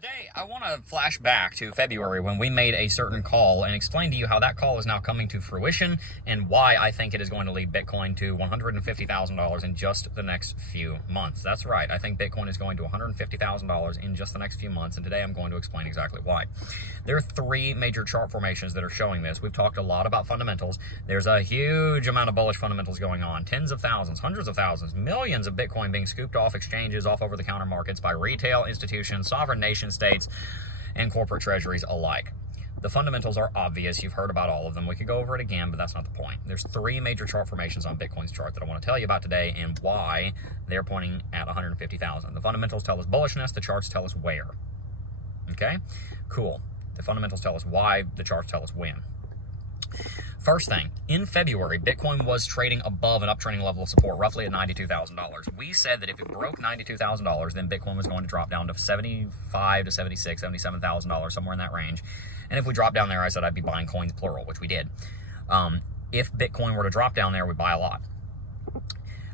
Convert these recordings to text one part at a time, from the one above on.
Today, I want to flash back to February when we made a certain call and explain to you how that call is now coming to fruition and why I think it is going to lead Bitcoin to $150,000 in just the next few months. That's right. I think Bitcoin is going to $150,000 in just the next few months, and today I'm going to explain exactly why. There are three major chart formations that are showing this. We've talked a lot about fundamentals. There's a huge amount of bullish fundamentals going on. Tens of thousands, hundreds of thousands, millions of Bitcoin being scooped off exchanges, off over-the-counter markets by retail institutions, sovereign nations, states, and corporate treasuries alike. The fundamentals are obvious. You've heard about all of them. We could go over it again, but that's not the point. There's three major chart formations on Bitcoin's chart that I want to tell you about today and why they're pointing at 150,000. The fundamentals tell us bullishness. The charts tell us where. Okay? Cool. The fundamentals tell us why. The charts tell us when. First thing, in February, Bitcoin was trading above an uptrending level of support, roughly at $92,000. We said that if it broke $92,000, then Bitcoin was going to drop down to $75,000 to $76,000, $77,000, somewhere in that range. And if we dropped down there, I said I'd be buying coins plural, which we did. If Bitcoin were to drop down there, we'd buy a lot.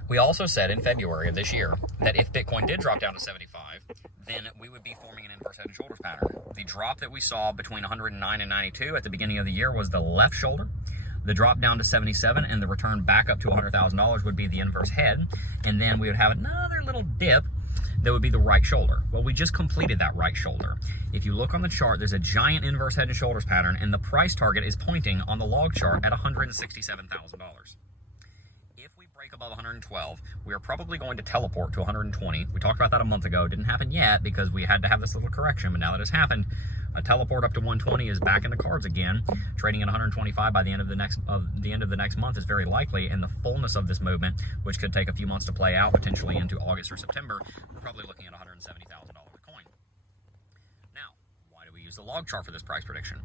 We also said in February of this year that if Bitcoin did drop down to 75, then we would be forming an inverse head and shoulders pattern. The drop that we saw between 109 and 92 at the beginning of the year was the left shoulder. The drop down to 77 and the return back up to $100,000 would be the inverse head. And then we would have another little dip that would be the right shoulder. Well, we just completed that right shoulder. If you look on the chart, there's a giant inverse head and shoulders pattern, and the price target is pointing on the log chart at $167,000. If we break above 112, we are probably going to teleport to 120. We talked about that a month ago. It didn't happen yet because we had to have this little correction, but now that it's happened, a teleport up to 120 is back in the cards again. Trading at 125 by the end of the next month is very likely, and the fullness of this movement, which could take a few months to play out, potentially into August or September, we're probably looking at $170,000 a coin. Now, why do we use the log chart for this price prediction?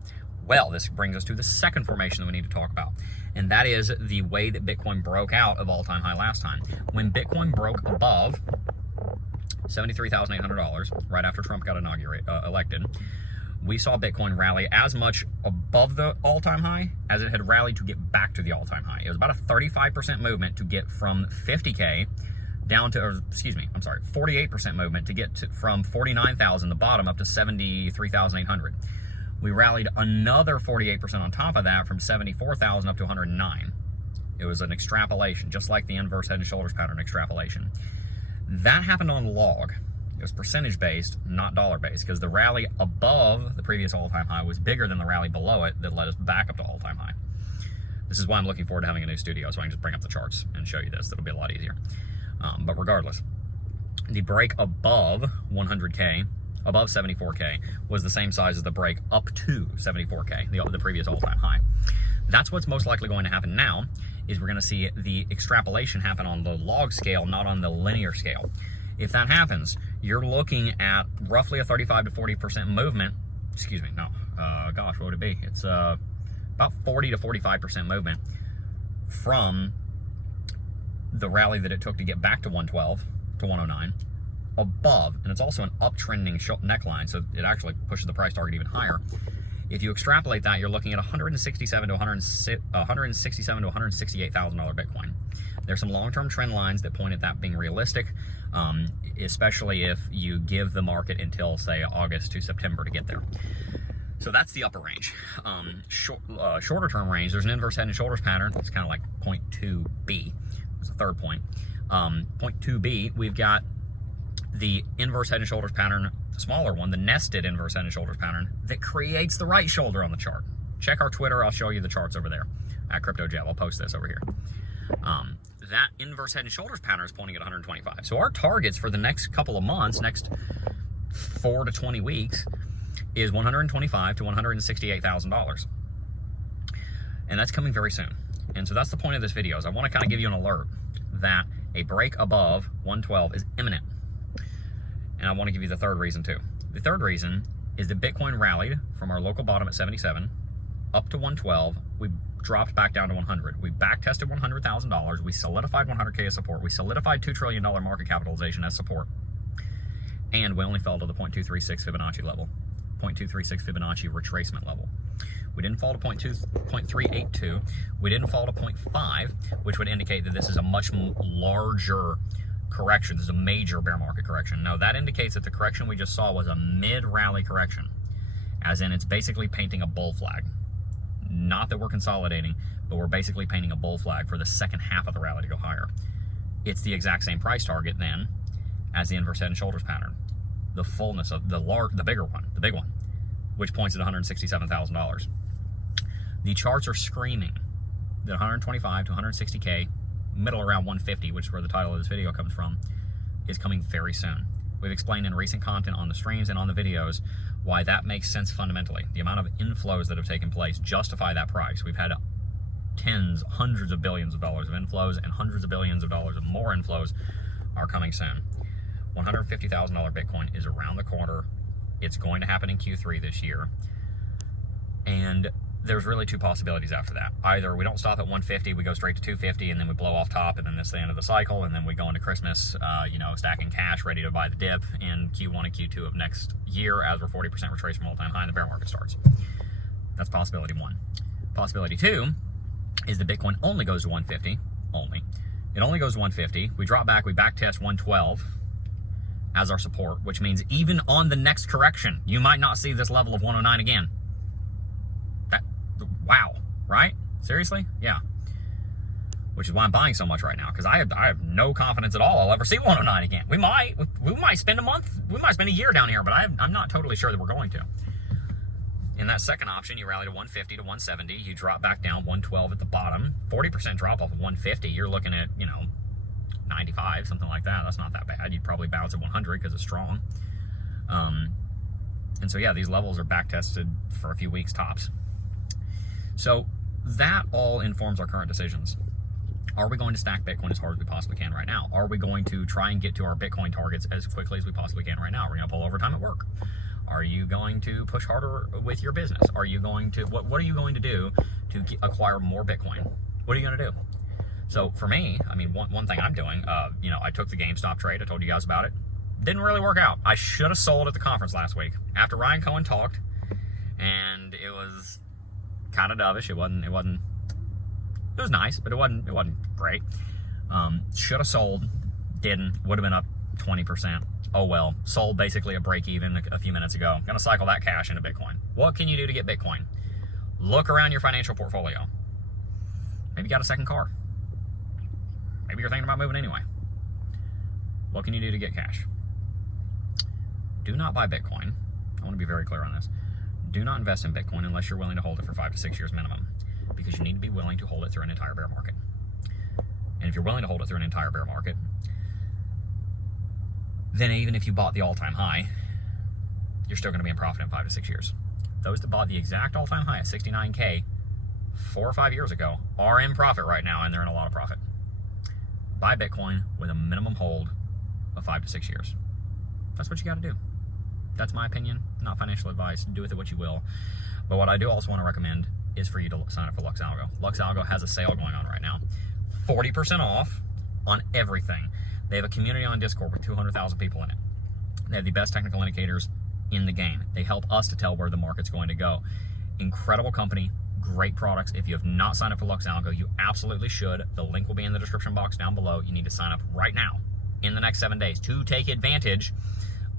Well, this brings us to the second formation that we need to talk about, and that is the way that Bitcoin broke out of all-time high last time. When Bitcoin broke above $73,800 right after Trump got elected, we saw Bitcoin rally as much above the all-time high as it had rallied to get back to the all-time high. It was about a 35% movement to get from 50K down to, 48% movement to get from 49,000, the bottom, up to 73,800. We rallied another 48% on top of that from 74,000 up to 109. It was an extrapolation, just like the inverse head and shoulders pattern extrapolation. That happened on log. It was percentage-based, not dollar-based, because the rally above the previous all-time high was bigger than the rally below it that led us back up to all-time high. This is why I'm looking forward to having a new studio, so I can just bring up the charts and show you this. That'll be a lot easier. But regardless, the break above 100K, above 74K, was the same size as the break up to 74K, the previous all-time high. That's what's most likely going to happen now, is we're going to see the extrapolation happen on the log scale, not on the linear scale. If that happens, you're looking at roughly a 35 to 40% movement. Excuse me, no, gosh, what would it be? It's about 40 to 45% movement from the rally that it took to get back to 112 to 109 above, and it's also an uptrending neckline, so it actually pushes the price target even higher. If you extrapolate that, you're looking at $167,000 to $168,000 Bitcoin. There's some long-term trend lines that point at that being realistic, especially if you give the market until, say, August to September to get there. So that's the upper range. Shorter term range, there's an inverse head and shoulders pattern. It's kind of like 0.2B. It's the third point. 0.2B, we've got the inverse head and shoulders pattern, the smaller one, the nested inverse head and shoulders pattern that creates the right shoulder on the chart. Check our Twitter. I'll show you the charts over there at CryptoJeff. I'll post this over here. That inverse head and shoulders pattern is pointing at 125. So our targets for the next couple of months, next 4 to 20 weeks, is $125,000 to $168,000. And that's coming very soon. And so that's the point of this video, is I want to kind of give you an alert that a break above 112 is imminent. And I want to give you the third reason too. The third reason is that Bitcoin rallied from our local bottom at 77 up to 112. We dropped back down to 100. We back tested $100,000. We solidified 100K as support. We solidified $2 trillion market capitalization as support. And we only fell to the 0.236 Fibonacci level, 0.236 Fibonacci retracement level. We didn't fall to 0.382. We didn't fall to 0.5, which would indicate that this is a much larger correction. This is a major bear market correction. No, that indicates that the correction we just saw was a mid-rally correction, as in it's basically painting a bull flag. Not that we're consolidating, but we're basically painting a bull flag for the second half of the rally to go higher. It's the exact same price target then as the inverse head and shoulders pattern. The fullness of the bigger one, the big one, which points at $167,000. The charts are screaming that 125 to 160K, middle around 150, which is where the title of this video comes from, is coming very soon. We've explained in recent content on the streams and on the videos why that makes sense fundamentally. The amount of inflows that have taken place justify that price. We've had tens, hundreds of billions of dollars of inflows, and hundreds of billions of dollars of more inflows are coming soon. $150,000 Bitcoin is around the corner. It's going to happen in Q3 this year. And there's really two possibilities after that. Either we don't stop at 150, we go straight to 250, and then we blow off top, and then this is the end of the cycle, and then we go into Christmas, stacking cash, ready to buy the dip in Q1 and Q2 of next year as we're 40% retraced from all-time high and the bear market starts. That's possibility one. Possibility two is that Bitcoin only goes to 150, only. It only goes to 150. We drop back, we back test 112 as our support, which means even on the next correction, you might not see this level of 109 again. Wow, right? Seriously? Yeah. Which is why I'm buying so much right now, because I have no confidence at all I'll ever see 109 again. We might spend a month, we might spend a year down here, but I'm not totally sure that we're going to. In that second option, you rally to 150 to 170, you drop back down 112 at the bottom, 40% drop off of 150, you're looking at, 95, something like that. That's not that bad. You'd probably bounce at 100 because it's strong. And so yeah, these levels are back tested for a few weeks tops. So that all informs our current decisions. Are we going to stack Bitcoin as hard as we possibly can right now? Are we going to try and get to our Bitcoin targets as quickly as we possibly can right now? Are we going to pull overtime at work? Are you going to push harder with your business? Are you going to, what are you going to do to acquire more Bitcoin? What are you going to do? So for me, I mean, one thing I'm doing, I took the GameStop trade. I told you guys about it. Didn't really work out. I should have sold at the conference last week after Ryan Cohen talked, and it was kind of dovish. It was nice, but it wasn't great. Should have sold, didn't, would have been up 20%. Oh well, sold basically a break even a few minutes ago. Gonna cycle that cash into Bitcoin. What can you do to get Bitcoin? Look around your financial portfolio. Maybe you got a second car. Maybe you're thinking about moving anyway. What can you do to get cash? Do not buy Bitcoin. I want to be very clear on this. Do not invest in Bitcoin unless you're willing to hold it for 5 to 6 years minimum, because you need to be willing to hold it through an entire bear market. And if you're willing to hold it through an entire bear market, then even if you bought the all-time high, you're still going to be in profit in 5 to 6 years. Those that bought the exact all-time high at 69K 4 or 5 years ago are in profit right now, and they're in a lot of profit. Buy Bitcoin with a minimum hold of 5 to 6 years. That's what you got to do. That's my opinion, not financial advice. Do with it what you will. But what I do also want to recommend is for you to sign up for Lux Algo. Lux Algo has a sale going on right now. 40% off on everything. They have a community on Discord with 200,000 people in it. They have the best technical indicators in the game. They help us to tell where the market's going to go. Incredible company, great products. If you have not signed up for Lux Algo, you absolutely should. The link will be in the description box down below. You need to sign up right now in the next 7 days to take advantage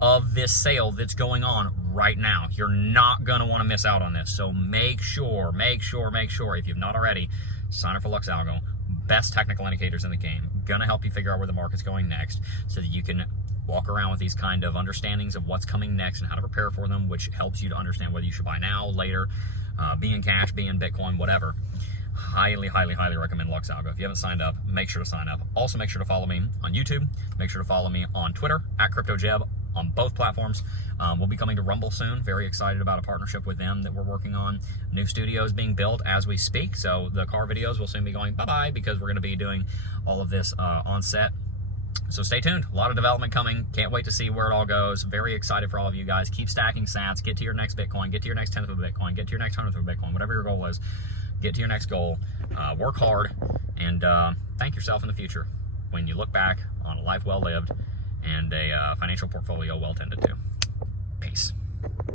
of this sale that's going on right now. You're not going to want to miss out on this. So make sure, if you've not already, sign up for Lux Algo. Best technical indicators in the game. Gonna help you figure out where the market's going next so that you can walk around with these kind of understandings of what's coming next and how to prepare for them, which helps you to understand whether you should buy now, later, be in cash, be in Bitcoin, whatever. Highly recommend Lux Algo. If you haven't signed up, make sure to sign up. Also, make sure to follow me on YouTube. Make sure to follow me on Twitter, @CryptoJeb, on both platforms. We'll be coming to Rumble soon. Very excited about a partnership with them that we're working on. New studios being built as we speak, so the car videos will soon be going bye-bye because we're going to be doing all of this on set. So stay tuned. A lot of development coming. Can't wait to see where it all goes. Very excited for all of you guys. Keep stacking sats. Get to your next Bitcoin. Get to your next 10th of a Bitcoin. Get to your next 100th of a Bitcoin. Whatever your goal is, get to your next goal. Work hard, and thank yourself in the future when you look back on a life well lived and a financial portfolio well tended to. Peace.